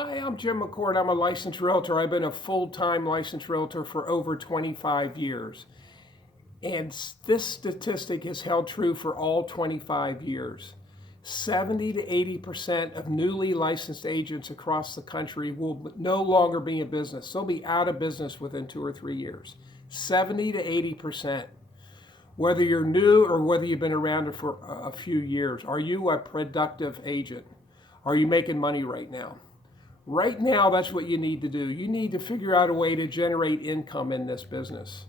Hi, I'm Jim McCord. I'm a licensed realtor. I've been a full-time licensed realtor for over 25 years. And this statistic has held true for all 25 years. 70 to 80% of newly licensed agents across the country will no longer be in business. They'll be out of business within 2 or 3 years. 70 to 80%. Whether you're new or whether you've been around for a few years, are you a productive agent? Are you making money right now? Right now, that's what you need to do. You need to figure out a way to generate income in this business.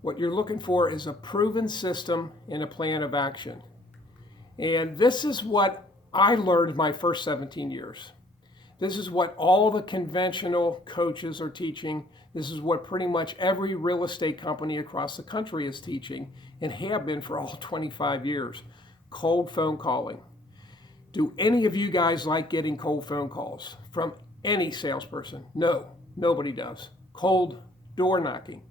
What you're looking for is a proven system and a plan of action. And this is what I learned my first 17 years. This is what all the conventional coaches are teaching. This is what pretty much every real estate company across the country is teaching and have been for all 25 years. Cold phone calling. Do any of you guys like getting cold phone calls from any salesperson? No, nobody does. Cold door knocking.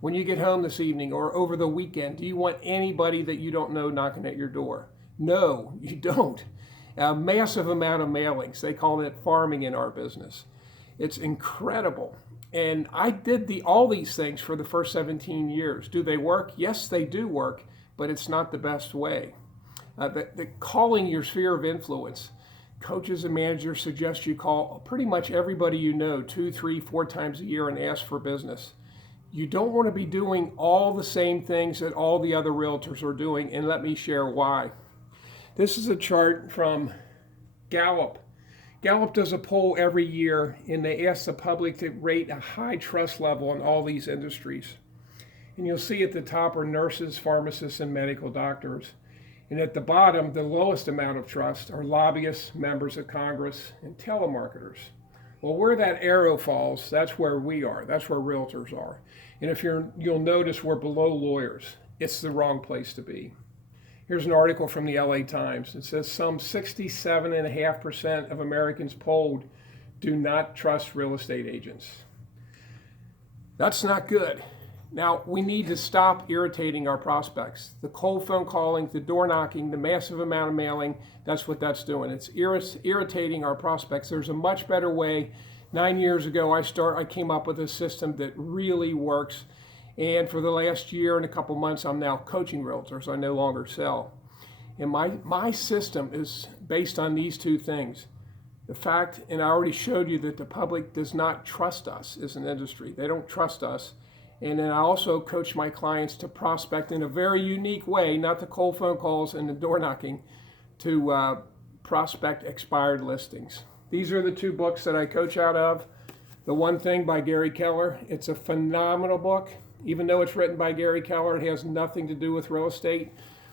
When you get home this evening or over the weekend, do you want anybody that you don't know knocking at your door? No, you don't. A massive amount of mailings. They call it farming in our business. It's incredible. And I did all these things for the first 17 years. Do they work? Yes, they do work, but it's not the best way. The calling your sphere of influence. Coaches and managers suggest you call pretty much everybody you know 2, 3, 4 times a year and ask for business. You don't want to be doing all the same things that all the other realtors are doing, and let me share why. This is a chart from Gallup. Gallup does a poll every year, and they ask the public to rate a high trust level in all these industries. And you'll see at the top are nurses, pharmacists, and medical doctors. And at the bottom, the lowest amount of trust are lobbyists, members of Congress, and telemarketers. Well, where that arrow falls, that's where we are. That's where realtors are. And if you'll notice we're below lawyers. It's the wrong place to be. Here's an article from the LA Times. It says some 67.5% of Americans polled do not trust real estate agents. That's not good. Now, we need to stop irritating our prospects. The cold phone calling, the door knocking, the massive amount of mailing, that's what that's doing. It's irritating our prospects. There's a much better way. 9 years ago, I came up with a system that really works. And for the last year and a couple months, I'm now coaching realtors. I no longer sell. And my system is based on these two things. The fact, and I already showed you that the public does not trust us as an industry. They don't trust us. And then I also coach my clients to prospect in a very unique way, not the cold phone calls and the door knocking, to prospect expired listings. These are the two books that I coach out of. The One Thing by Gary Keller. It's a phenomenal book. Even though it's written by Gary Keller, it has nothing to do with real estate.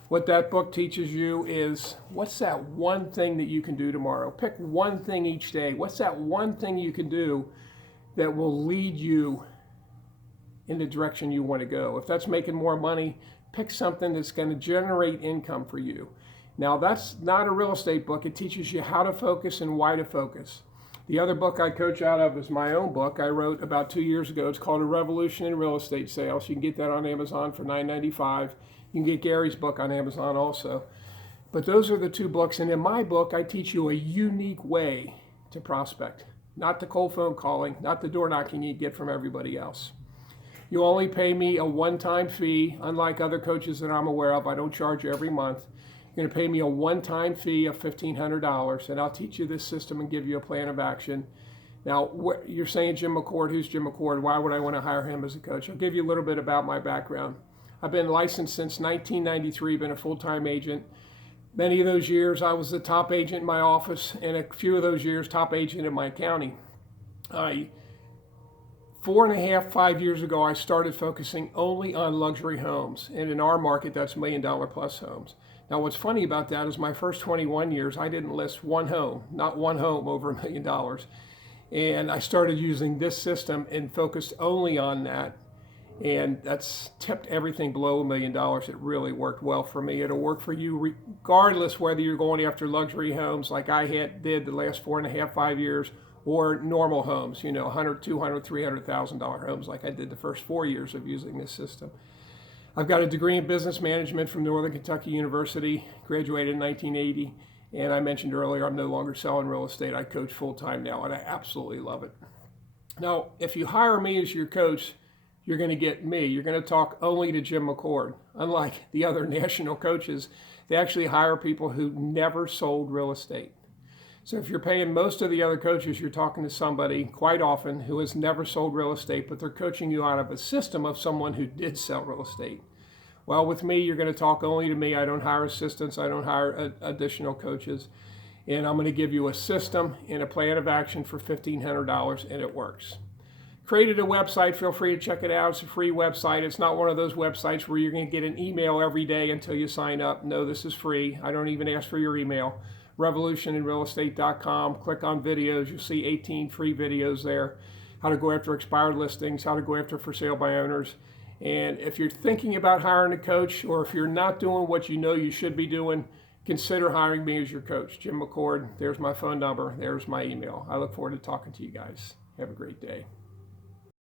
What that book teaches you is, what's that one thing that you can do tomorrow? Pick one thing each day. What's that one thing you can do that will lead you in the direction you want to go? If that's making more money, pick something that's going to generate income for you. Now, that's not a real estate book. It teaches you how to focus and why to focus. The other book I coach out of is my own book I wrote about 2 years ago. It's called A Revolution in Real Estate Sales. You can get that on Amazon for $9.95. You can get Gary's book on Amazon also. But those are the two books. And in my book, I teach you a unique way to prospect. Not the cold phone calling, not the door knocking you get from everybody else. You only pay me a one-time fee. Unlike other coaches that I'm aware of, I don't charge you every month. You're going to pay me a one-time fee of $1,500, and I'll teach you this system and give you a plan of action. Now, you're saying Jim McCord. Who's Jim McCord? Why would I want to hire him as a coach? I'll give you a little bit about my background. I've been licensed since 1993, been a full-time agent. Many of those years, I was the top agent in my office, and a few of those years, top agent in my county. 4.5, 5 years ago, I started focusing only on luxury homes. And in our market, that's $1 million plus homes. Now, what's funny about that is my first 21 years, I didn't list one home, not one home over $1 million. And I started using this system and focused only on that. And that's tipped everything below $1 million. It really worked well for me. It'll work for you regardless whether you're going after luxury homes like I did the last 4.5, 5 years, or normal homes, $100,000, $200,000, $300,000 homes like I did the first 4 years of using this system. I've got a degree in business management from Northern Kentucky University, graduated in 1980, And I mentioned earlier, I'm no longer selling real estate. I coach full-time now, and I absolutely love it. Now, if you hire me as your coach, you're going to get me. You're going to talk only to Jim McCord. Unlike the other national coaches, they actually hire people who never sold real estate. So if you're paying most of the other coaches, you're talking to somebody quite often who has never sold real estate, but they're coaching you out of a system of someone who did sell real estate. Well, with me, you're going to talk only to me. I don't hire assistants. I don't hire additional coaches. And I'm going to give you a system and a plan of action for $1,500, and it works. Created a website. Feel free to check it out. It's a free website. It's not one of those websites where you're going to get an email every day until you sign up. No, this is free. I don't even ask for your email. revolutioninrealestate.com. Click on videos. You'll see 18 free videos there. How to go after expired listings, how to go after for sale by owners. And if you're thinking about hiring a coach, or if you're not doing what you know you should be doing, consider hiring me as your coach. Jim McCord. There's my phone number. There's my email. I look forward to talking to you guys. Have a great day.